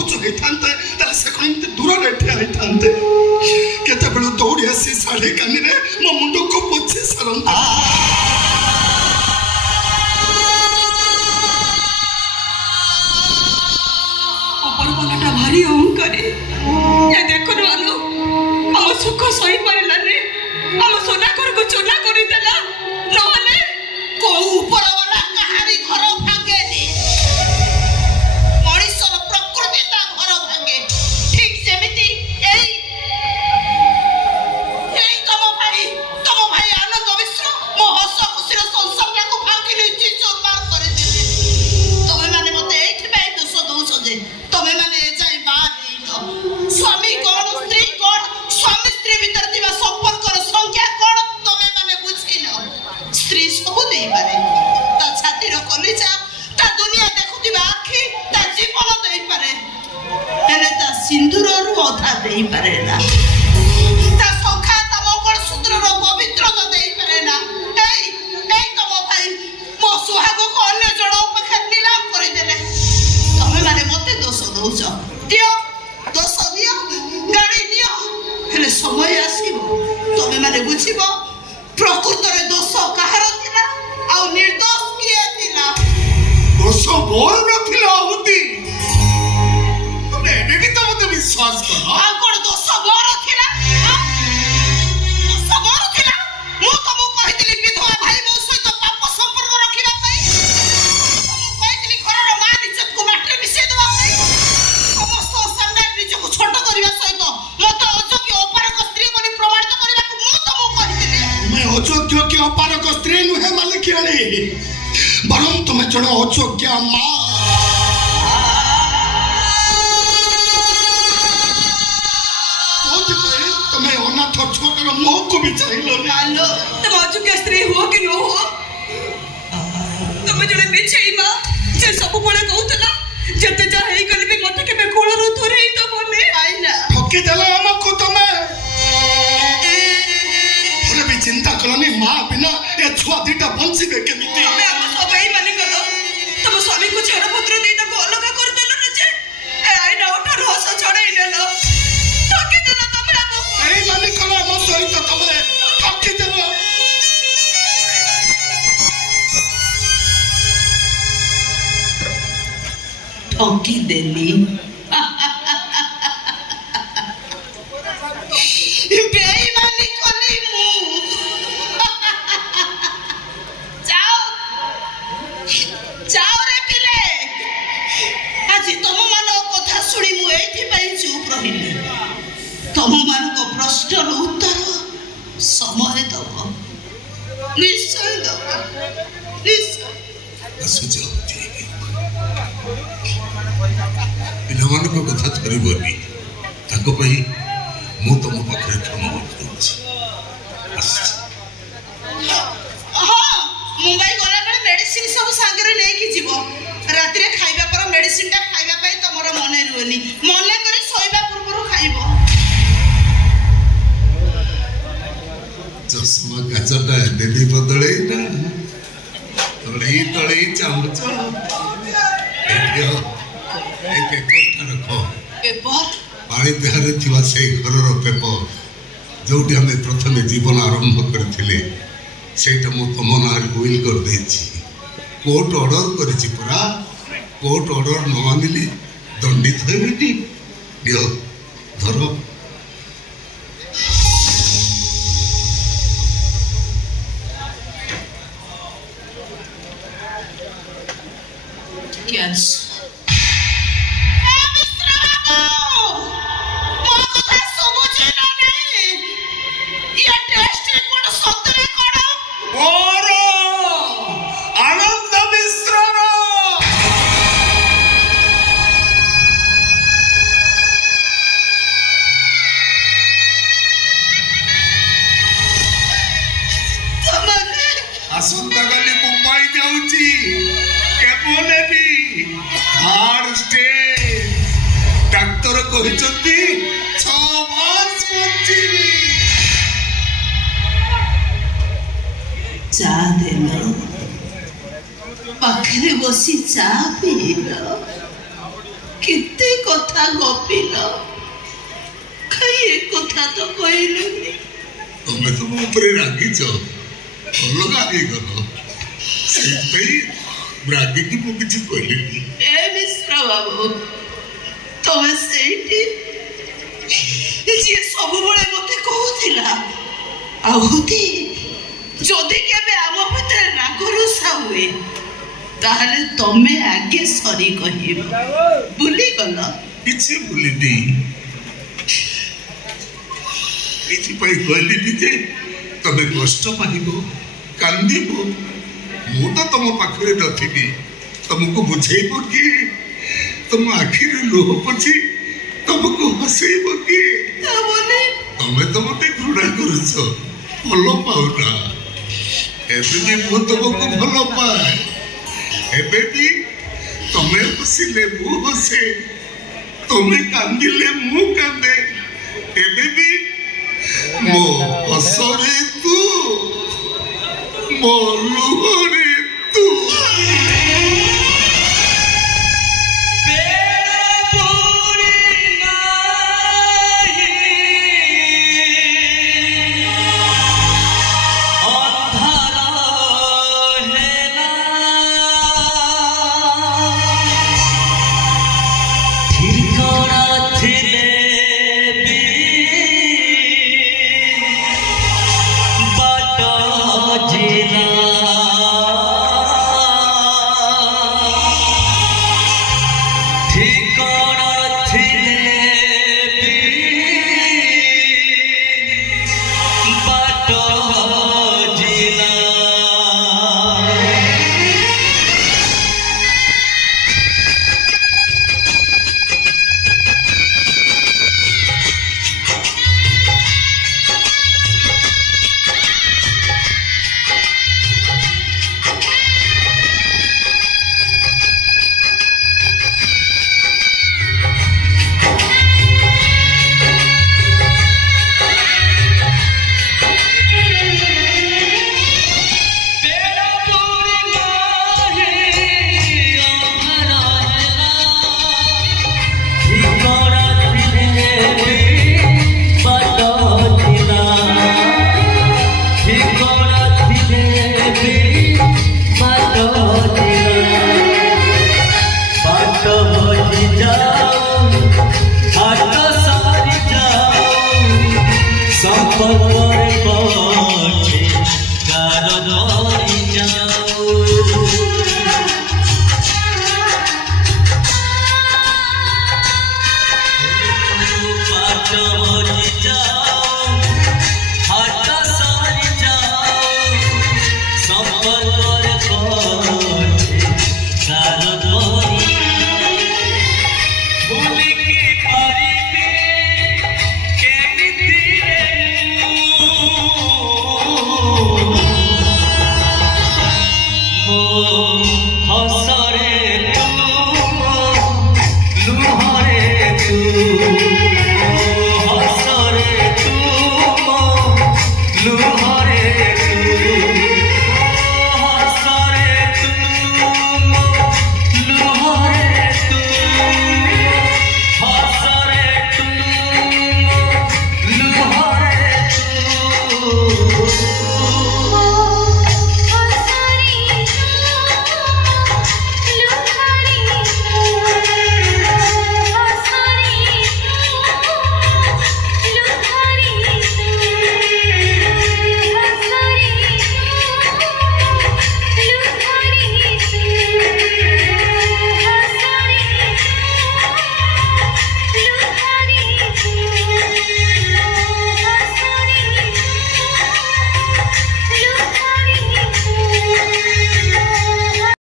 पहुँच होता से कौन दूर ठिया होते केत दौड़ी आसी शाढ़ी कानी मो मुंड को पोछे सारंता भारी अहंकारी ये देखो आलो हम सुख सही पारिलाने हम सोना घर को चोना करी देला नहले को ऊपर वाला कहारी घर भागेनी मଣିଷର प्रकृति ता घर भागे ठीक जेमिति एई तम भाई आनंद मिश्र मो हस खुशीर संसार को भागी लुचि चोरमार करे देले तमे माने मते एठी बाई दोष दउछ जे तमे माने जाई बा हेइनो स्वामी कोन स्त्री कोन स्वामी स्त्री भीतर दिवा संपर्कर संख्या कोन तमे माने बुझिनो स्त्री सब देई पारे ता छातीर कलिजा ता दुनिया देखुतिबा आखी ता जीवन देई पारे हेले ता सिंदूररु अधा देई पारे ना ता संख्या ता मंगल सूत्रर पवित्रता देई पारे ना एई तम भाई मो सुहाग को अन्य जण उपखे नीलाम करि देले तमे माने मते दोष दउछ दियो दोष दियो गाड़ी दियो हेले समय आसीबो तमे माने बुझिबो प्रकृत रे दोष काहार थिला आ निर्दोष किए थिला दोष मोर नथिला हुती तमे एबे भी तो मते विश्वास करो आ कोन दोष मोर थिला दोष मोर थिला मु तमु कहितली विधवा भाई मो सहित पाप संपर्क रखिबा पई मु कहितली घरर मान इज्जत को माटे मिसे देबा पई समस्त सामने निजको छोट करिवा सहित मते अयोग्य अपारक स्त्री बनि प्रमाणित करिबाकू मु तमु कहितली मैं अयोग्य के अपारक स्त्री नुहे मालिकियाणी बरम तुम जन अयोग्य माँ तुम्हें अनाथ छोटर मुह को भी चाहिए आलो तुम अयोग्य स्त्री हो कि न हो तुम जड़े मिछई मां जे सब बळे कहउतला जते जा हेई गल भी मते के कोळ रो थोरे ही तो बने आइना ठकी देला हमको तमे ओरे भी चिंता करनी मां बिना ए छुआ दीटा बंचिबे केमिति हमें हम सब ही माने गलो तुम स्वामी को छाड़ पत्र दे तो अलग कर देलो न जे ए आइना उठर हस छड़ाई लेलो ठकी देला तमे हमको ए माने कला मो सहित तमे ठकी देला ठकी देली बेईमानी कली मु जाओ रे पिले आज तुम मान कथा सुनी मु एथि पई चुप रहिली तुम मान को प्रश्नर उत्तर समय दब निश्चय दब निश्चय सुजती पिलामान को कथा करबोनी ताको पई मु तुम पाखरे क्षमा मागुछि हां मुंबई गला बेले मेडिसिन सब संगे लेके जीवो राति रे खाइबा पर मेडिसिन ता खाइबा पई तमरो मने रुनी मने करे सोइबा पूर्वरु खाइबो चश्मा काचटा देवी बदले ना तळे चामच एठियो ए पेपर रखो पेपर पानी देहरे थिवा से घरर पेपर जोटी हमें प्रथमे जीवन आरंभ करथिले सेटा मो तम नार विल कर देछि कोर्ट ऑर्डर करिछि पुरा कोर्ट ऑर्डर न मानिले दंडित होइबिटी दियो धरो Yes. आसंताकाली मुंबई जाऊची केबोले भी हार्ड स्टे डाक्टर कहिसंती 6 मास बंचिबी चा देलो पाखरे बसी चा पीलो कितने कथा गपिल कई कथा तो कहलुनी तुम्हें तो मो ऊपर रागिच अलग गल से रागिकी मु किसी कहली ए मिश्र बाबू तमें से जी सब बड़े मत कहूला आहुति जदि केबे आम भितर रागरुषा हुए ताहले तमे आगे सरी कहिब भूली गल किसी भूलिनी इथिपाई कहली जे तमे कष्ट पाइबो कांदिबो मु तो तुम पाखरे नथिबी तुमको बुझेइबो कि तुम आखिर लुह पछी तुमको हसेइबो कि तमे तो मते घृणा करुछ भल पाउना एबे भी मु तुमको भल पाए एबे भी तमे हसिले मु हसे तमे कांदिले मु कांदे एबे भी मो हसरे तू मो लुहरे तू हसरे तू लुहरे तू